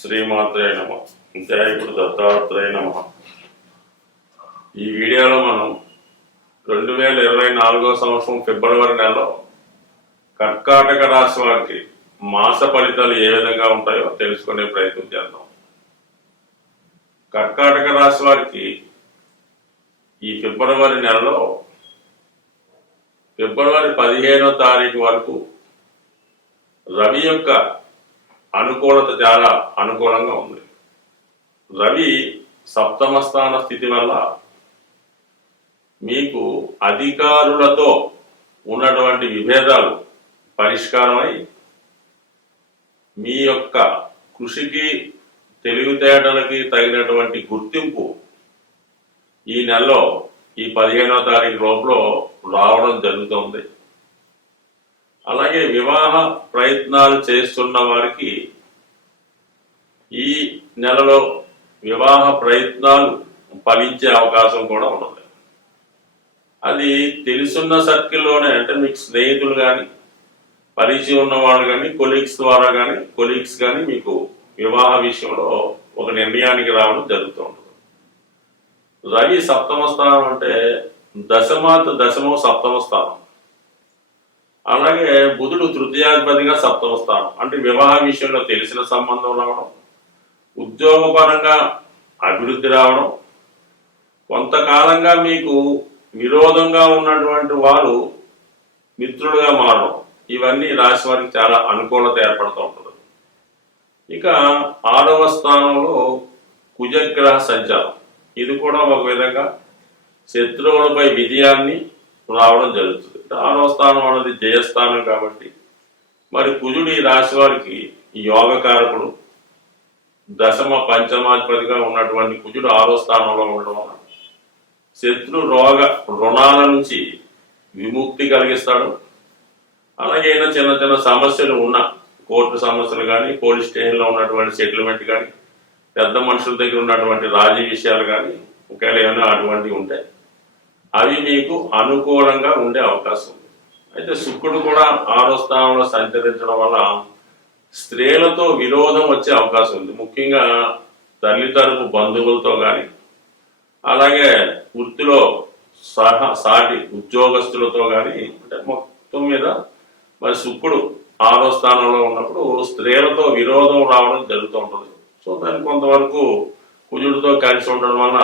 శ్రీమాత్రే నమ. జయగురు దత్తాత్రేయ నమ. ఈ వీడియోలో మనం 2024 సంవత్సరం ఫిబ్రవరి నెలలో కర్కాటక రాశి వారికి మాస ఫలితాలు ఏ విధంగా ఉంటాయో తెలుసుకునే ప్రయత్నం చేద్దాం. కర్కాటక రాశి వారికి ఈ ఫిబ్రవరి నెలలో ఫిబ్రవరి 15వ తారీఖు వరకు రవి యొక్క అనుకూలత చాలా అనుకూలంగా ఉంది. రవి సప్తమ స్థాన స్థితి వల్ల మీకు అధికారులతో ఉన్నటువంటి విభేదాలు పరిష్కారమై మీ యొక్క కృషికి తెలివితేటలకి తగినటువంటి గుర్తింపు ఈ నెలలో ఈ 15వ తారీఖు లోపల రావడం జరుగుతుంది. అలాగే వివాహ ప్రయత్నాలు చేస్తున్న వారికి ఈ నెలలో వివాహ ప్రయత్నాలు ఫలించే అవకాశం కూడా ఉన్నది. అది తెలుసున్న సర్కిల్లోనే, అంటే మీకు స్నేహితులు కానీ పరిచయం ఉన్న వాళ్ళు కానీ కొలీగ్స్ ద్వారా కానీ కొలీగ్స్ కానీ మీకు వివాహ విషయంలో ఒక నిర్ణయానికి రావడం జరుగుతూ ఉంటుంది. రవి సప్తమ స్థానం అంటే దశమో సప్తమ స్థానం. అలాగే బుధుడు తృతీయాధిపతిగా సప్తమ స్థానం, అంటే వివాహ విషయంలో తెలిసిన సంబంధం రావడం, ఉద్యోగపరంగా అభివృద్ధి రావడం, కొంతకాలంగా మీకు విరోధంగా ఉన్నటువంటి వారు మిత్రులుగా మారడం, ఇవన్నీ రాశి వారికి చాలా అనుకూలత ఏర్పడుతూ ఉంటుంది. ఇక 6వ స్థానంలో కుజగ్రహ సంచారం, ఇది కూడా ఒక విధంగా శత్రువులపై విజయాన్ని రావడం జరుగుతుంది. 6వ స్థానం అనేది జయస్థానం కాబట్టి మరి కుజుడు ఈ రాశి వారికి యోగకారకుడు, దశమ పంచమాధిపతిగా ఉన్నటువంటి కుజుడు 6వ స్థానంలో ఉండడం వల్ల శత్రు రోగ రుణాల నుంచి విముక్తి కలిగిస్తాడు. అలాగే చిన్న చిన్న సమస్యలు ఉన్న కోర్టు సమస్యలు కానీ, పోలీస్ స్టేషన్లో ఉన్నటువంటి సెటిల్మెంట్ కానీ, పెద్ద మనుషుల దగ్గర ఉన్నటువంటి రాజీ విషయాలు కానీ ఒకవేళ ఏమైనా అటువంటివి ఉంటాయి, అవి మీకు అనుకూలంగా ఉండే అవకాశం ఉంది. అయితే శుక్రుడు కూడా 6వ స్థానంలో సంచరించడం వల్ల స్త్రీలతో విరోధం వచ్చే అవకాశం ఉంది. ముఖ్యంగా తల్లి తరపు బంధువులతో కానీ, అలాగే వృత్తిలో సాటి ఉద్యోగస్తులతో కానీ, అంటే మొత్తం మీద మరి శుక్రుడు 6వ స్థానంలో ఉన్నప్పుడు స్త్రీలతో విరోధం రావడం జరుగుతూ ఉంటుంది. సో దానికి కొంతవరకు కుజుడితో కలిసి ఉండడం వలన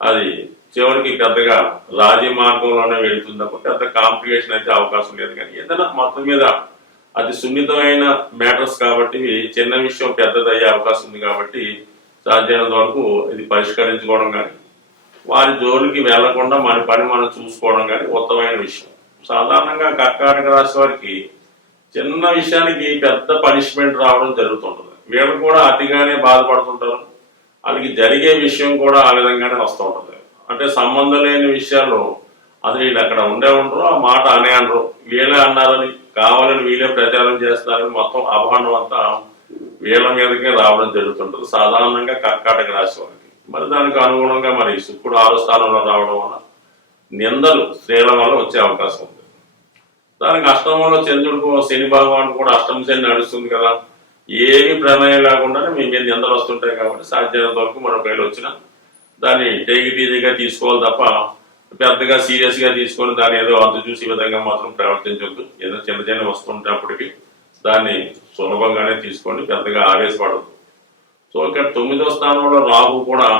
అది చివరికి పెద్దగా రాజీ మార్గంలోనే వెళుతుంది తప్ప పెద్ద కాంప్లికేషన్ అయితే అవకాశం లేదు. కానీ ఏదైనా మొత్తం మీద అది సున్నితమైన మ్యాటర్స్ కాబట్టి చిన్న విషయం పెద్దది అయ్యే అవకాశం ఉంది. కాబట్టి సాధ్యమైనంత వరకు ఇది పరిష్కరించుకోవడం కానీ, వారి జోలికి వెళ్లకుండా మన పని మనం చూసుకోవడం కానీ ఉత్తమమైన విషయం. సాధారణంగా కర్కాటక రాశి వారికి చిన్న విషయానికి పెద్ద పనిష్మెంట్ రావడం జరుగుతుంటుంది. వీళ్ళు కూడా అతిగానే బాధపడుతుంటారు. వాళ్ళకి జరిగే విషయం కూడా ఆ విధంగానే వస్తూ ఉంటుంది. అంటే సంబంధం లేని విషయాల్లో అసలు వీళ్ళు అక్కడ ఉండరు, ఆ మాట అనే అనరు, వీళ్ళే అన్నారని కావాలని వీళ్ళే ప్రచారం చేస్తారని మొత్తం అభాండం అంతా వీళ్ళ మీదకే రావడం జరుగుతుంటుంది సాధారణంగా కర్కాటక రాశి వారికి. మరి దానికి అనుగుణంగా మరి శుక్రుడు 6వ స్థానంలో రావడం వల్ల నిందలు స్త్రీల వల్ల వచ్చే అవకాశం ఉంది. దానికి అష్టమంలో చంద్రుడికి శని భగవాన్ కూడా అష్టమ శని నడుస్తుంది కదా, ఏమి ప్రమేయం లేకుండానే మీ మీద నిందలు వస్తుంటాయి. కాబట్టి సాధ్యమైనంత వరకు మరొక వేలు వచ్చినా దాన్ని టేక్ ఇట్ ఈజీగా తీసుకోవాలి తప్ప పెద్దగా సీరియస్గా తీసుకొని దాన్ని ఏదో అంత చూసి విధంగా మాత్రం ప్రవర్తించవద్దు. ఏదో చిన్న చిన్న వస్తుంటప్పటికీ దాన్ని సులభంగానే తీసుకోండి, పెద్దగా ఆవేశపడద్దు. సో ఇక్కడ 9వ స్థానంలో రాహు కూడా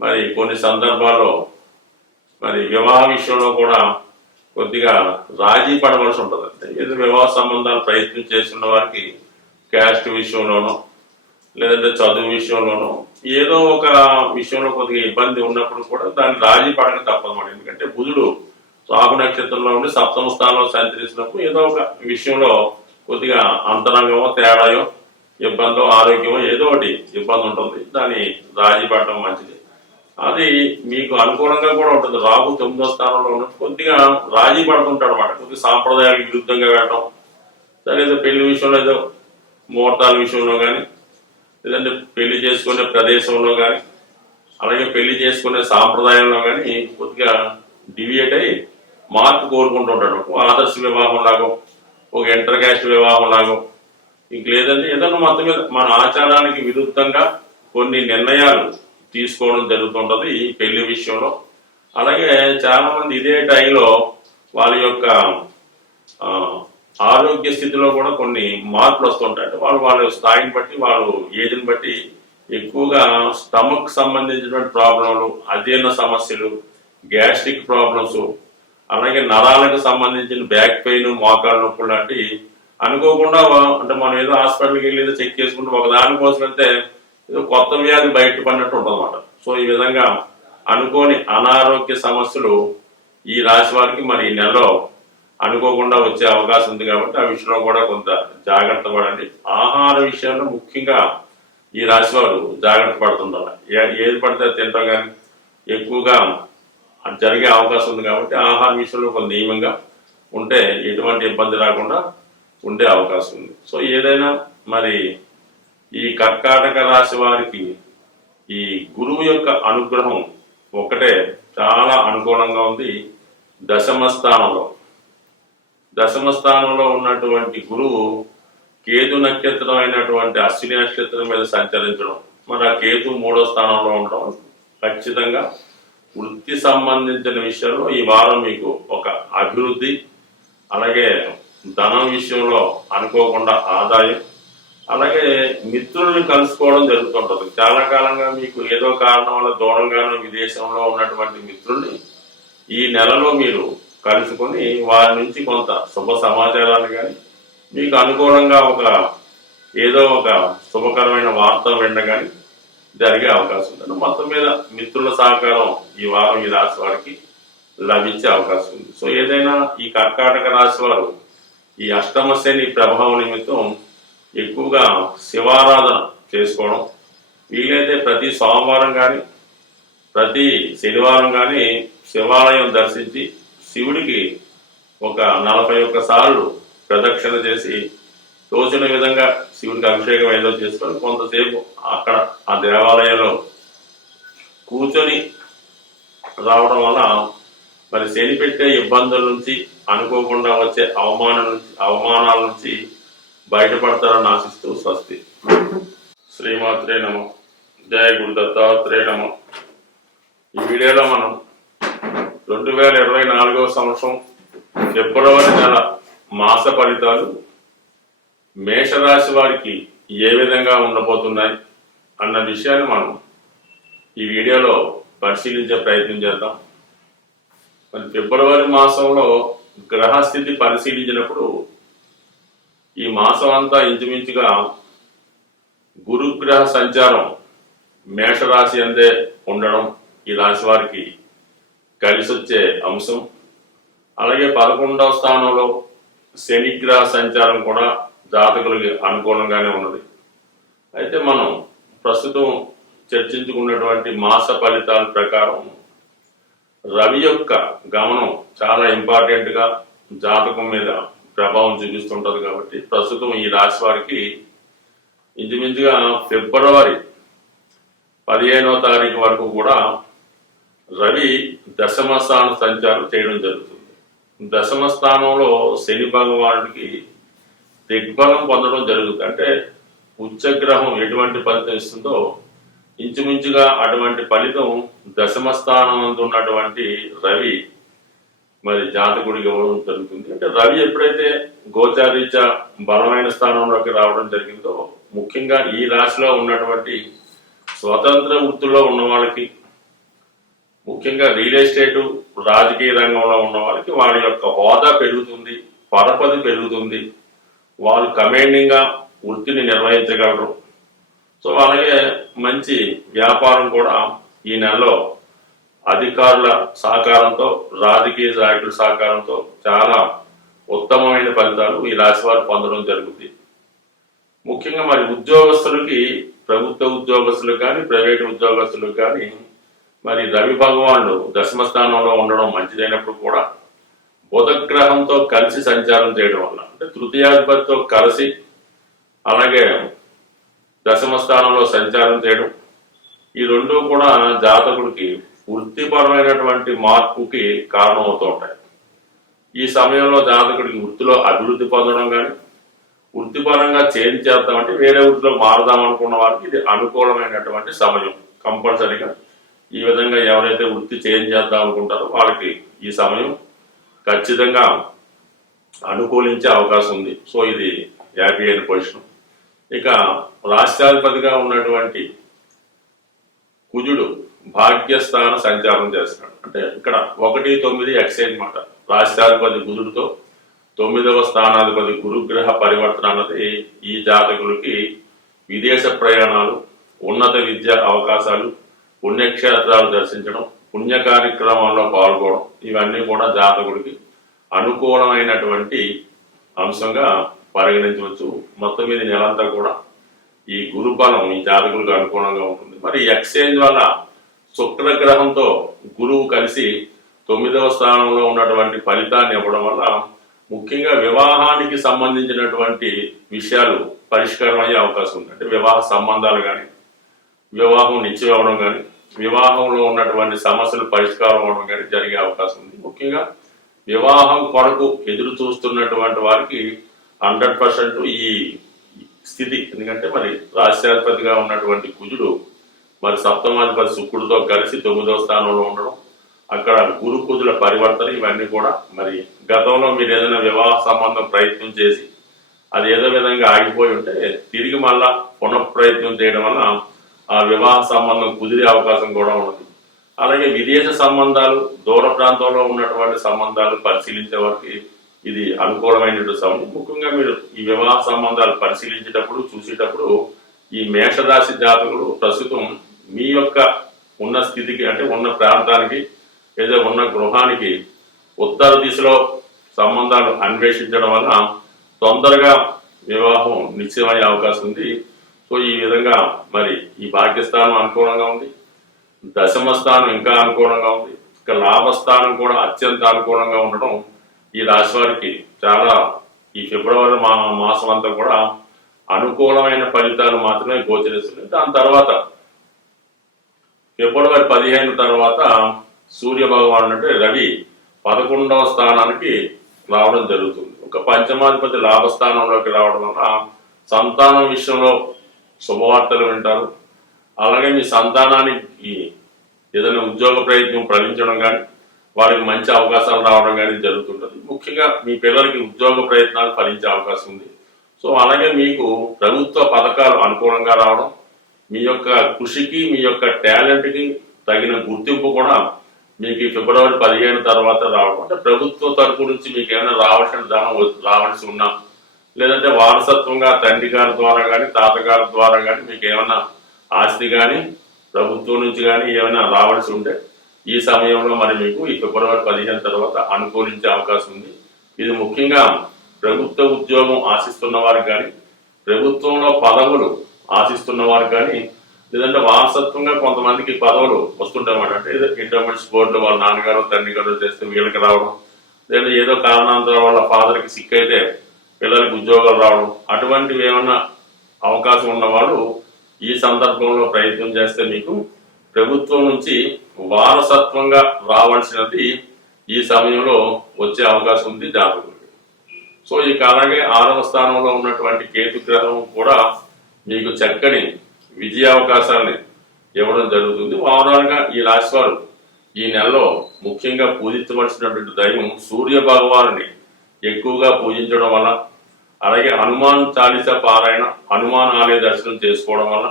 మరి కొన్ని సందర్భాల్లో మరి వివాహ విషయంలో కూడా కొద్దిగా రాజీ పడవలసి ఉంటుంది. అంటే ఏదో వివాహ సంబంధాలు ప్రయత్నం చేస్తున్న వారికి క్యాస్ట్ విషయంలోనో లేదంటే చదువు విషయంలోనో ఏదో ఒక విషయంలో కొద్దిగా ఇబ్బంది ఉన్నప్పుడు కూడా దాన్ని రాజీ పడక తప్పదన్నమాట. ఎందుకంటే బుధుడు రాహు నక్షత్రంలో ఉండి సప్తమ స్థానంలో సంచరిస్తున్నప్పుడు ఏదో ఒక విషయంలో కొద్దిగా అంతరంగమో తేడాయో ఇబ్బందో ఆరోగ్యమో ఏదో ఒకటి ఇబ్బంది ఉంటుంది. దాన్ని రాజీ పడడం మంచిది. అది మీకు అనుకూలంగా కూడా ఉంటుంది. రాహు 9వ స్థానంలో ఉన్నప్పుడు కొద్దిగా రాజీ పడుతుంటాడు అన్నమాట. కొద్దిగా సాంప్రదాయాలకు విరుద్ధంగా వెళ్ళడం, ఏదో పెళ్లి విషయంలో ఏదో ముహూర్తాల విషయంలో కానీ, లేదంటే పెళ్లి చేసుకునే ప్రదేశంలో కానీ, అలాగే పెళ్లి చేసుకునే సాంప్రదాయంలో కానీ కొద్దిగా డివియేట్ అయ్యి మార్పు కోరుకుంటుంటాడు. ఆదర్శ వివాహం లాగో, ఒక ఇంటర్ క్యాస్ట్ వివాహం లాగో ఇంక లేదంటే ఏదైనా మొత్తం మీద మన ఆచారానికి విరుద్ధంగా కొన్ని నిర్ణయాలు తీసుకోవడం జరుగుతుంటది ఈ పెళ్లి విషయంలో. అలాగే చాలా మంది ఇదే టైంలో వాళ్ళ యొక్క ఆరోగ్య స్థితిలో కూడా కొన్ని మార్పులు వస్తుంటాయి. వాళ్ళు వాళ్ళ స్థాయిని బట్టి, వాళ్ళు ఏజ్ని బట్టి ఎక్కువగా స్టమక్ సంబంధించినటువంటి ప్రాబ్లంలు, అజీర్ణ సమస్యలు, గ్యాస్ట్రిక్ ప్రాబ్లమ్స్, అలాగే నరాలకు సంబంధించిన బ్యాక్ పెయిన్, మోకాళ్ళ నొప్పులు లాంటి అనుకోకుండా అంటే మనం ఏదో హాస్పిటల్కి వెళ్ళి ఏదో చెక్ చేసుకుంటూ ఒక దానికోసం వెళ్తే ఏదో కొత్త వ్యాధి బయటపడినట్టు ఉంటుంది అన్నమాట. సో ఈ విధంగా అనుకోని అనారోగ్య సమస్యలు ఈ రాశి వారికి మరి ఈ నెలలో అనుకోకుండా వచ్చే అవకాశం ఉంది కాబట్టి ఆ విషయంలో కూడా కొంత జాగ్రత్త పడండి. ఆహార విషయంలో ముఖ్యంగా ఈ రాశి వారు జాగ్రత్త పడుతుండాలి. ఏది పడితే తింటాం కానీ ఎక్కువగా జరిగే అవకాశం ఉంది కాబట్టి ఆహార విషయంలో కొంత నియమంగా ఉంటే ఎటువంటి ఇబ్బంది రాకుండా ఉండే అవకాశం ఉంది. సో ఏదైనా మరి ఈ కర్కాటక రాశి వారికి ఈ గురువు యొక్క అనుగ్రహం ఒకటే చాలా అనుకూలంగా ఉంది. దశమ స్థానంలో ఉన్నటువంటి గురువు కేతు నక్షత్రం అయినటువంటి అశ్విని నక్షత్రం మీద సంచరించడం, మరి ఆ కేతు 3వ స్థానంలో ఉండడం ఖచ్చితంగా వృత్తి సంబంధించిన విషయంలో ఈ వారం మీకు ఒక అభివృద్ధి, అలాగే ధనం విషయంలో అనుకోకుండా ఆదాయం, అలాగే మిత్రుల్ని కలుసుకోవడం జరుగుతుంటుంది. చాలా కాలంగా మీకు ఏదో కారణం వల్ల దూరంగానో విదేశంలో ఉన్నటువంటి మిత్రుల్ని ఈ నెలలో మీరు కలుసుకొని వారి నుంచి కొంత శుభ సమాచారాన్ని కానీ మీకు అనుకూలంగా ఏదో ఒక శుభకరమైన వార్త వినగాని జరిగే అవకాశం ఉంది. మొత్తం మీద మిత్రుల సహకారం ఈ వారం ఈ రాశి వారికి లభించే అవకాశం ఉంది. సో ఏదైనా ఈ కర్కాటక రాశి వారు ఈ అష్టమ శని ప్రభావం నిమిత్తం ఎక్కువగా శివారాధన చేసుకోవడం, వీలైతే ప్రతి సోమవారం కానీ ప్రతి శనివారం కానీ శివాలయం దర్శించి శివుడికి ఒక 41 సార్లు ప్రదక్షిణ చేసి తోచిన విధంగా శివుడికి అభిషేకం ఏదో చేసుకొని కొంతసేపు అక్కడ ఆ దేవాలయంలో కూర్చొని రావడం వల్ల మరి శని పెట్టే ఇబ్బందుల నుంచి, అనుకోకుండా వచ్చే అవమానాల నుంచి బయటపడతారని ఆశిస్తూ స్వస్తి. శ్రీమాత్రే నమః. జయ గురు దత్తాత్రేయ నమః. ఈ వీడియోలో మనం 2024వ సంవత్సరం ఫిబ్రవరి నెల మాస ఫలితాలు మేషరాశి వారికి ఏ విధంగా ఉండబోతున్నాయి అన్న విషయాన్ని మనం ఈ వీడియోలో పరిశీలించే ప్రయత్నం చేద్దాం. మరి ఫిబ్రవరి మాసంలో గ్రహస్థితి పరిశీలించినప్పుడు ఈ మాసం అంతా ఇంచుమించుగా గురుగ్రహ సంచారం మేషరాశి అందే ఉండడం ఈ రాశి వారికి కలిసొచ్చే అంశం. అలాగే 11వ స్థానంలో శనిగ్రహ సంచారం కూడా జాతకులకి అనుకూలంగానే ఉన్నది. అయితే మనం ప్రస్తుతం చర్చించుకున్నటువంటి మాస ఫలితాల ప్రకారం రవి యొక్క గమనం చాలా ఇంపార్టెంట్గా జాతకం మీద ప్రభావం చూపిస్తుంటది. కాబట్టి ప్రస్తుతం ఈ రాశి వారికి ఇంచుమించుగా ఫిబ్రవరి 15వ తారీఖు వరకు కూడా రవి దశమ స్థాన సంచారం చేయడం జరుగుతుంది. దశమ స్థానంలో శని భగవానుడికి దిగ్బలం పొందడం జరుగుతుంది. అంటే ఉచ్చగ్రహం ఎటువంటి ఫలితం ఇస్తుందో ఇంచుమించుగా అటువంటి ఫలితం దశమ స్థానం ఉన్నటువంటి రవి మరి జాతకుడికి ఇవ్వడం జరుగుతుంది. అంటే రవి ఎప్పుడైతే గోచారీత్యా బలమైన స్థానంలోకి రావడం జరిగిందో, ముఖ్యంగా ఈ రాశిలో ఉన్నటువంటి స్వతంత్ర వృత్తుల్లో ఉన్న వాళ్ళకి, ముఖ్యంగా రియల్ ఎస్టేటు రాజకీయ రంగంలో ఉన్న వాళ్ళకి వాళ్ళ యొక్క హోదా పెరుగుతుంది, పరపతి పెరుగుతుంది, వాళ్ళు కమాండింగ్గా వృత్తిని నిర్వహించగలరు. సో అలాగే మంచి వ్యాపారం కూడా ఈ నెలలో అధికారుల సహకారంతో, రాజకీయ నాయకుల సహకారంతో చాలా ఉత్తమమైన ఫలితాలు ఈ రాశి వారు పొందడం జరుగుతుంది. ముఖ్యంగా మరి ఉద్యోగస్తులకి, ప్రభుత్వ ఉద్యోగస్తులకు కానీ ప్రైవేటు ఉద్యోగస్తులకు కానీ మరి రవి భగవానుడు దశమ స్థానంలో ఉండడం మంచిదైనప్పుడు కూడా బుధగ్రహంతో కలిసి సంచారం చేయడం వల్ల, అంటే తృతీయాధిపతితో కలిసి అలాగే దశమ స్థానంలో సంచారం చేయడం, ఈ రెండు కూడా జాతకుడికి వృత్తిపరమైనటువంటి మార్పుకి కారణమవుతూ ఉంటాయి. ఈ సమయంలో జాతకుడికి వృత్తిలో అభివృద్ధి పొందడం కానీ, వృత్తిపరంగా చేంజ్ చేద్దామంటే వేరే వృత్తిలో మారుదాం అనుకున్న వారికి ఇది అనుకూలమైనటువంటి సమయం. కంపల్సరీగా ఈ విధంగా ఎవరైతే వృత్తి చేంజ్ చేద్దాం అనుకుంటారో వాళ్ళకి ఈ సమయం ఖచ్చితంగా అనుకూలించే అవకాశం ఉంది. సో ఇది హ్యాపీ అయిన పొజిషన్. ఇక రాష్ట్రాధిపతిగా ఉన్నటువంటి కుజుడు భాగ్యస్థాన సంచారం చేస్తున్నాడు. అంటే ఇక్కడ 1-9 ఎక్స్చేంజ్ మాట. రాష్ట్రాధిపతి కుజుడితో 9వ స్థానాధిపతి గురుగ్రహ పరివర్తన అన్నది ఈ జాతకులకి విదేశ ప్రయాణాలు, ఉన్నత విద్యా అవకాశాలు, పుణ్యక్షేత్రాలు దర్శించడం, పుణ్య కార్యక్రమాల్లో పాల్గొనడం, ఇవన్నీ కూడా జాతకుడికి అనుకూలమైనటువంటి అంశంగా పరిగణించవచ్చు. మొత్తం మీద నెలంతా కూడా ఈ గురుబలం ఈ జాతకులకు అనుకూలంగా ఉంటుంది. మరి ఎక్స్చేంజ్ వల్ల శుక్రగ్రహంతో గురువు కలిసి 9వ స్థానంలో ఉన్నటువంటి ఫలితాన్ని ఇవ్వడం వల్ల ముఖ్యంగా వివాహానికి సంబంధించినటువంటి విషయాలు పరిష్కారం అయ్యే అవకాశం ఉంది. అంటే వివాహ సంబంధాలు కానీ, వివాహం నిశ్చయం అవ్వడం కానీ, వివాహంలో ఉన్నటువంటి సమస్యలు పరిష్కారం అవ్వడం కానీ జరిగే అవకాశం ఉంది. ముఖ్యంగా వివాహం కొరకు ఎదురు చూస్తున్నటువంటి వారికి 100% ఈ స్థితి. ఎందుకంటే మరి రాష్ట్రాధిపతిగా ఉన్నటువంటి కుజుడు మరి సప్తమాధిపతి శుక్రుడితో కలిసి 9వ స్థానంలో ఉండడం, అక్కడ గురు కుజుల పరివర్తన, ఇవన్నీ కూడా మరి గతంలో మీరు ఏదైనా వివాహ సంబంధం ప్రయత్నం చేసి అది ఏదో విధంగా ఆగిపోయి ఉంటే తిరిగి మళ్ళా పునఃప్రయత్నం చేయడం వల్ల ఆ వివాహ సంబంధం కుదిరే అవకాశం కూడా ఉన్నది. అలాగే విదేశ సంబంధాలు, దూర ప్రాంతంలో ఉన్నటువంటి సంబంధాలు పరిశీలించే వారికి ఇది అనుకూలమైనటువంటి సమయం. ముఖ్యంగా మీరు ఈ వివాహ సంబంధాలు పరిశీలించేటప్పుడు, చూసేటప్పుడు ఈ మేషరాశి జాతకులు ప్రస్తుతం మీ యొక్క ఉన్న స్థితికి, అంటే ఉన్న ప్రాంతానికి, ఏదో ఉన్న గృహానికి ఉత్తర దిశలో సంబంధాలు అన్వేషించడం వల్ల తొందరగా వివాహం నిశ్చయమయ్యే అవకాశం ఉంది. సో ఈ విధంగా మరి ఈ భాగ్యస్థానం అనుకూలంగా ఉంది, దశమ స్థానం ఇంకా అనుకూలంగా ఉంది, ఇక లాభస్థానం కూడా అత్యంత అనుకూలంగా ఉండడం ఈ రాశి వారికి చాలా ఈ ఫిబ్రవరి మాసం అంతా కూడా అనుకూలమైన ఫలితాలు మాత్రమే గోచరిస్తున్నాయి. దాని తర్వాత ఫిబ్రవరి 15 తర్వాత సూర్య భగవానుడు అంటే రవి 11వ స్థానానికి రావడం జరుగుతుంది. ఒక పంచమాధిపతి లాభస్థానంలోకి రావడం వల్ల సంతానం విషయంలో శుభవార్తలు వింటారు. అలాగే మీ సంతానానికి ఏదైనా ఉద్యోగ ప్రయత్నం ఫలించడం కానీ, వారికి మంచి అవకాశాలు రావడం కానీ జరుగుతుంటుంది. ముఖ్యంగా మీ పిల్లలకి ఉద్యోగ ప్రయత్నాలు ఫలించే అవకాశం ఉంది. సో అలాగే మీకు ప్రభుత్వ పథకాలు అనుకూలంగా రావడం, మీ యొక్క కృషికి, మీ యొక్క టాలెంట్కి తగిన గుర్తింపు కూడా మీకు ఫిబ్రవరి 15 తర్వాత రావడం. అంటే ప్రభుత్వ తరపు నుంచి మీకు ఏమైనా రావాల్సిన ధనం రావాల్సి ఉన్నా, లేదంటే వారసత్వంగా తండ్రి గారి ద్వారా కానీ, తాతగారి ద్వారా కానీ మీకు ఏమైనా ఆస్తి కానీ, ప్రభుత్వం నుంచి కానీ ఏమైనా రావాల్సి ఉంటే ఈ సమయంలో మరి మీకు ఈ ఫిబ్రవరి 15 తర్వాత అనుకూలించే అవకాశం ఉంది. ఇది ముఖ్యంగా ప్రభుత్వ ఉద్యోగం ఆశిస్తున్న వారికి కానీ, ప్రభుత్వంలో పదవులు ఆశిస్తున్న వారికి కానీ, లేదంటే వారసత్వంగా కొంతమందికి పదవులు వస్తుంటాయన్నమాట. అంటే ఏదో ఇంటర్మీడియట్ బోర్డులో వాళ్ళ నాన్నగారు తండ్రి గారు చేస్తే వీళ్ళకి రావడం, లేదంటే ఏదో కారణాంతరం వాళ్ళ ఫాదర్కి సిక్ అయితే పిల్లలకి ఉద్యోగాలు రావడం, అటువంటివి ఏమన్నా అవకాశం ఉన్నవాళ్ళు ఈ సందర్భంలో ప్రయత్నం చేస్తే మీకు ప్రభుత్వం నుంచి వారసత్వంగా రావాల్సినది ఈ సమయంలో వచ్చే అవకాశం ఉంది జాతకులకి. సో ఇక అలాగే 6వ స్థానంలో ఉన్నటువంటి కేతు గ్రహం కూడా మీకు చక్కని విజయావకాశాన్ని ఇవ్వడం జరుగుతుంది. ఓవరాల్గా ఈ రాశి వారు ఈ నెలలో ముఖ్యంగా పూజించవలసినటువంటి దైవం సూర్య భగవానుని ఎక్కువగా పూజించడం వల్ల, అలాగే హనుమాన్ చాలీసా పారాయణ, హనుమాన్ ఆలయ దర్శనం చేసుకోవడం వల్ల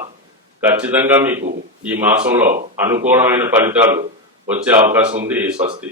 ఖచ్చితంగా మీకు ఈ మాసంలో అనుకూలమైన ఫలితాలు వచ్చే అవకాశం ఉంది. స్వస్తి.